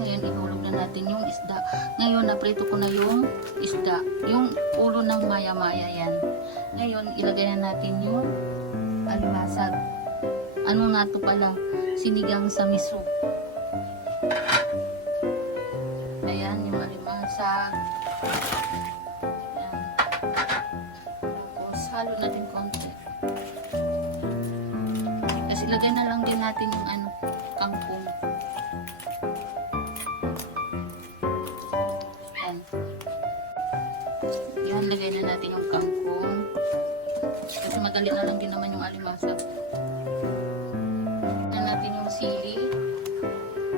ngayon ihulog na natin yung isda. Ngayon naprito ko na yung isda, yung ulo ng maya-maya yan. Ngayon ilagay na natin yung alimasag. Ano na to pala? Sinigang sa miso. Ayan yung alimasag. Ayan. Tapos halo natin konti. Kasi ilagay na lang din natin yung kangkong. Ayan. Yan, lagay na natin yung kangkong. Kasi madali na lang din naman yung alimasag. Lagyan natin yung sili,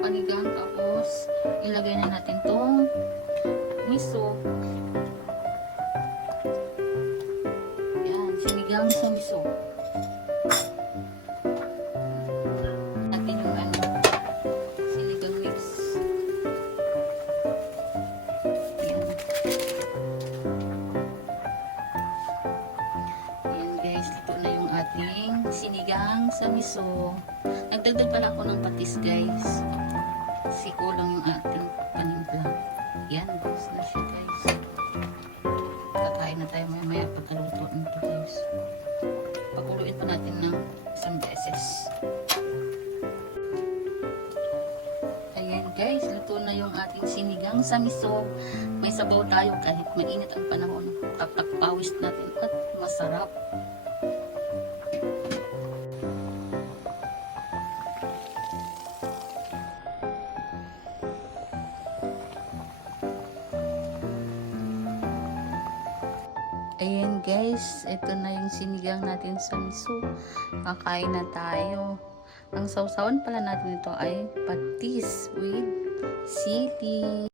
panigang, tapos ilagay na natin tong miso. Yan, sinigang sa miso. Natin yung sinigang mix. Yan. Yan guys, ito na yung ating sinigang sa miso. Nagdagdag pala ako ng patis guys. Kasi kulang yung ating panimpla. Yan, guys na siya guys. Kakain na tayo maya pagkaluto nito guys. Paguluin pa natin ng isang beses. Ayan guys, luto na yung ating sinigang sa miso. May sabaw tayo kahit mainit ang panahon. Tatak pawis natin at masarap. Ayan guys, ito na yung sinigang natin sa miso. Kakain na tayo. Ang sausawan pala natin ito ay patis with sili.